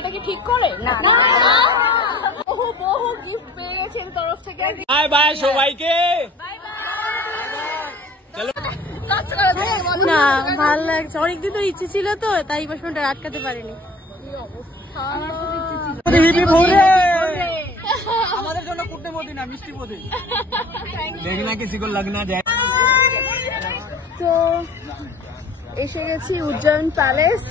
এটা কি ঠিক করে? না, বহু বহু গিফট পেয়ে গেছে এর তরফ থেকে। বাই বাই সবাইকে। না ভালো লাগছে, অনেকদিন তো ইচ্ছে ছিল তো, তাই বসনটা আটকাতে পারিনি। আমাদের জন্য কুটনে মোদি না, মিষ্টি মোদি। দেখি না কিসি কো লাগনা যায়। তো এসে গেছি উজ্জয়ন প্যালেস।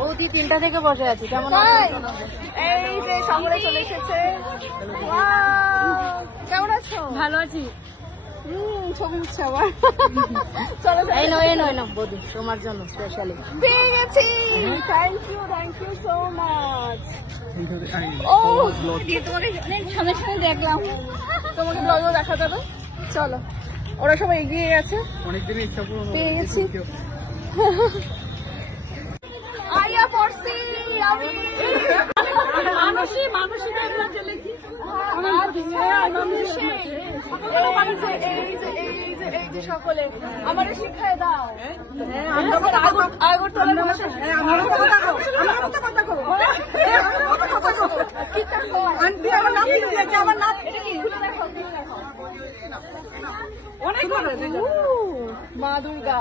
বৌদি 3টা থেকে বসে আছি, কেমন এই যে শহরে চলে এসেছে। কেমন আছো? ভালো আছি। ছবি উঠছে আবার। চলো এই নো বৌদি, তোমার জন্য স্পেশালি পেয়ে গেছি। Thank you so much. ও তোমাকে অনেক সামনে সামনে দেখলাম, তোমাকে ব্লগেও দেখা যাবে। চলো, ওরা সবাই এগিয়ে গেছে, অনেকদিন ইচ্ছা পূরণ পেয়ে গেছি। আইয়া পড়ছি আমি। মানুষই দেখলাম চলেছি। এই যে সকলে আমাদের শিক্ষায় দাও। আগরতলার ভাষা মা দুর্গা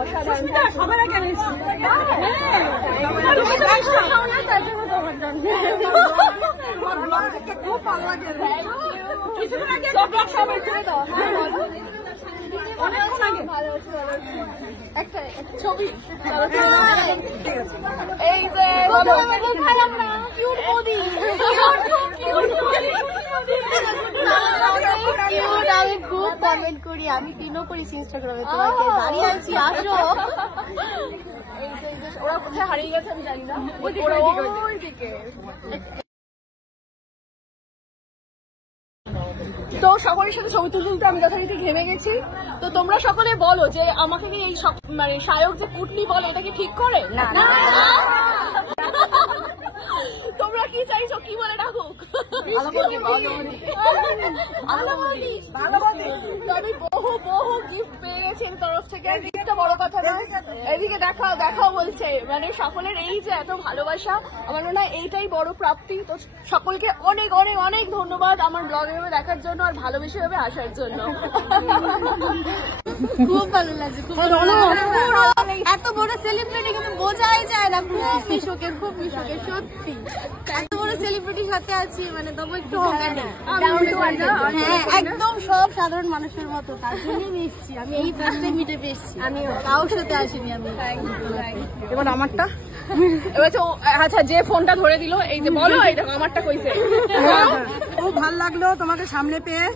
অসাধারণ। খুব ভালো লাগে। একটা ছবি এই যে আমি খুব কমেন্ট করি, আমি পিনও করিছি ইনস্টাগ্রামে, তোমাকে দাঁড়িয়ে আছি আসো। এই যে ওরা কোথায় হারিয়ে গেছে আমি জানি না, ওইদিকে। তো সকলের সাথে ছবি তুলতে আমি যথারীতি ঘেমে গেছি। তো তোমরা সকলে বলো যে আমাকে কি এই মানে শায়ক যে কুটনি বলে এটা কি ঠিক করে? না, তোমরা কি চাইছো, কি বলে ডাকুক? আমি বহু বহু গিফট পেয়ে গেছি এর তরফ থেকে। গিফটটা বড় কথা না, এদিকে দেখাও বলছে। মানে সকলের এই যে এত ভালোবাসা, আমার মনে হয় এইটাই বড় প্রাপ্তি। তো সকলকে অনেক অনেক অনেক ধন্যবাদ আমার ব্লগ এভাবে দেখার জন্য আর ভালোবেসে ভাবে আসার জন্য। খুব ভালো লাগছে, খুব ভালো লাগছে। এত বড় সেলিব্রিটি কিন্তু বোঝাই যায় না, খুব মিশকের সত্যি। এত বড় সেলিব্রিটির সাথে আছি, মানে তবু একটু একদম সব সাধারণ মানুষের মতো, তার জন্যই মিশছি। আমি এই ফার্স্টে মিটে পেয়েছি, আমি কারোর সাথে আসিনি। আমি এবার আমারটা আচ্ছা, যে ফোনটা ধরে দিল, এই যে বলো এটা আমারটা কইছে। খুব ভালো লাগলো তোমাকে সামনে পেয়ে,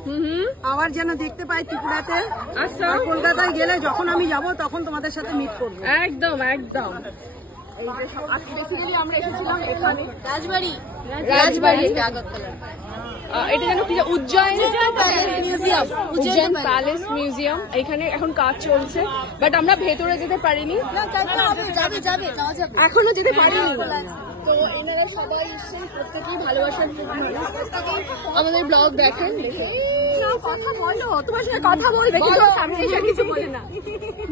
আবার যেন দেখতে পাই ত্রিপুরাতে। আচ্ছা, কলকাতায় গেলে যখন আমি যাব তখন তোমাদের সাথে মিট করবো। একদম একদম। বেসিক্যালি আমরা এসেছিলাম এখানে রাজবাড়ি আগরতলা। এটা যেন কি, উজ্জয়ন প্যালেস মিউজিয়াম। এখানে এখন কাজ চলছে, বাট আমরা ভেতরে যেতে পারিনি, এখনো যেতে পারিনি। তো এনারা সবাই এসছেন, প্রত্যেকেই ভালোবাসার আমাদের ব্লগ দেখেন। কথা বলো, তোমার সঙ্গে কথা বলবে, সামনে এসে কিছু বলে না।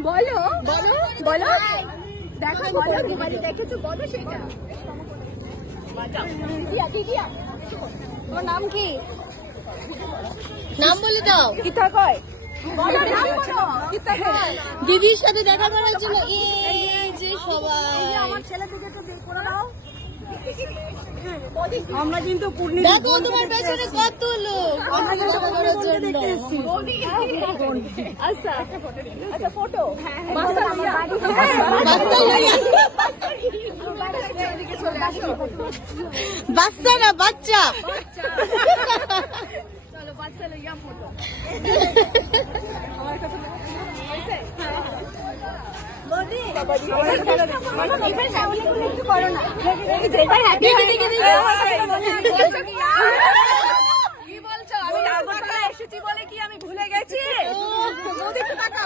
বলো দেখো, বলো মোবাইলে দেখেছো, বলো সেটা। তোমার নাম কি? নাম বলে দাও। কিতা কয়? দিদির সাথে দেখা করার জন্য এই যে সবাই। আমার ছেলেটিকে একটু বের করে দাও। আমরা কিন্তু দেখো তোমার পেছনে কত লোক, আমরা দেখা করার জন্য। আচ্ছা ফটো বাচ্চা না বাচ্চা, চলো বাচ্চা লইয়া ফটো। আমি ভুলে গেছি,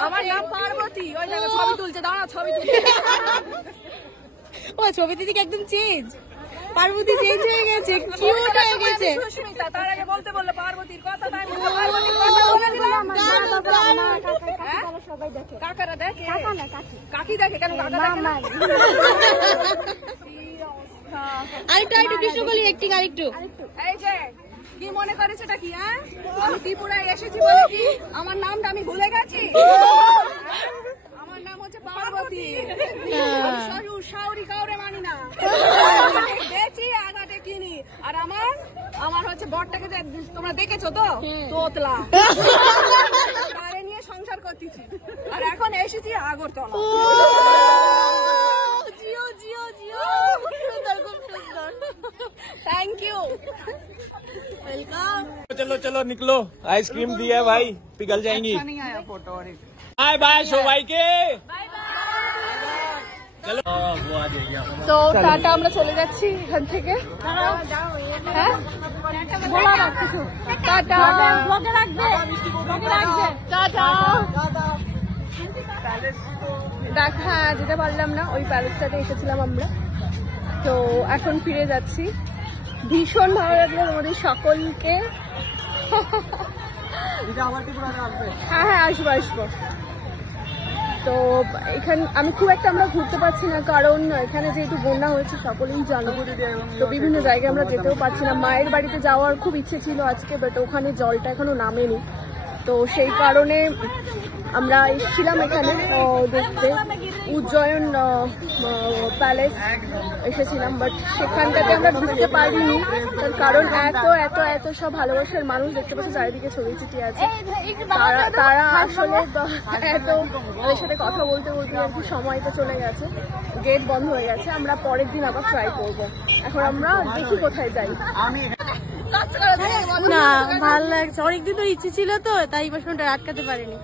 আমার নাম পার্বতী। ওই ছবি তুলছে, দাঁড়া ছবি তুলছে। ও ছবি দিদিকে একদম চেঞ্জ, পার্বতী চেঞ্জ হয়ে গেছে, কিউট হয়ে গেছে। সুস্মিতা তার আগে বলতে বললো পার্বতীর কথা, পার্বতীর কথা বলে দিলাম। কাকারা দেখে, কাকি দেখে কেন? কাকা আরেকটু আরেকটু কৃষ্ণকলি একটি আরেকটু এই যে কি মনে করেছে এটা কি? হ্যাঁ, আমি ত্রিপুরায় এসেছি বলে কি আমার নামটা আমি ভুলে গেছি? আমার নাম হচ্ছে পার্বতী। আমি সরু শাউরি কাউরে মানি না, বেচি আগাতে কিনি। আর আমার হচ্ছে বরটাকে যে তোমরা দেখেছো তো, তোতলা, তারে নিয়ে সংসার করতেছি। আর এখন এসেছি আগরতলা। জিও জিও জিও, খুব সুন্দর খুব সুন্দর। Thank you, welcome. चलो चलो निकलो, आइसक्रीम दी है भाई, पिघल जाएंगी। नहीं आया फोटो और बाय बाय शो भाई के। चलो তো টাটা, আমরা চলে যাচ্ছি এখান থেকে। হ্যাঁ, বলা না কিছু। টাটা, ব্লগে রাখবে, টাটা। দেখা যেতে পারলাম না, ওই প্যালেসটাতে এসেছিলাম আমরা। তো এখন ফিরে যাচ্ছি। ভীষণ ভালো লাগলো তোমাদের সকলকে। হ্যাঁ হ্যাঁ, আসবো আসবো। তো এখানে আমি খুব একটা আমরা ঘুরতে পারছি না, কারণ এখানে যেহেতু বন্যা হয়েছে সকলেই জানো। তো বিভিন্ন জায়গায় আমরা যেতেও পারছি না। মায়ের বাড়িতে যাওয়ার খুব ইচ্ছে ছিল আজকে, বাট ওখানে জলটা এখনো নামেনি। তো সেই কারণে আমরা এসেছিলাম এখানে দেখতে, উজ্জয়ন প্যালেস এসেছিলাম, বাট সেখানটাতে আমরা ঢুকতে পারিনি। তার কারণ এত এত এত সব ভালোবাসার মানুষ দেখতে পাচ্ছি চারিদিকে ছড়িয়ে ছিটিয়ে আছে। তারা আসলে এত ওদের সাথে কথা বলতে বলতে আর কি সময়টা চলে গেছে, গেট বন্ধ হয়ে গেছে। আমরা পরের দিন আবার ট্রাই করবো। এখন আমরা দেখি কোথায় যাই। না, ভালো লাগছে, অনেকদিন তো ইচ্ছে ছিল তো, তাই বসনটা আটকাতে পারিনি।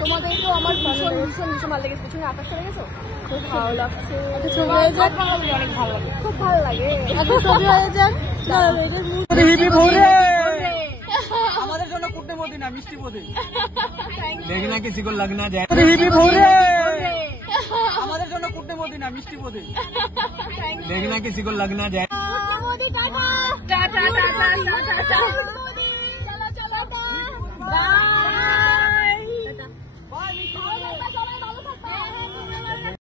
তোমাদেরকেও আমার ভীষণ ভীষণ ভীষণ ভালো লেগেছে। পিছনে আকাশ চলে গেছো, খুব ভালো লাগছে। ছবি হয়ে যাক, অনেক ভালো লাগে, খুব ভালো লাগে। একটা ছবি হয়ে যাক। আমাদের জন্য কুটনে মোদি না মিষ্টি মোদি। देखना किसी को लग ना जाए। আমাদের জন্য কুটনে মোদি না মিষ্টি মোদি। देखना किसी को लग ना जाए। টাটা টাটা টাটা, চলো চলো, বাই।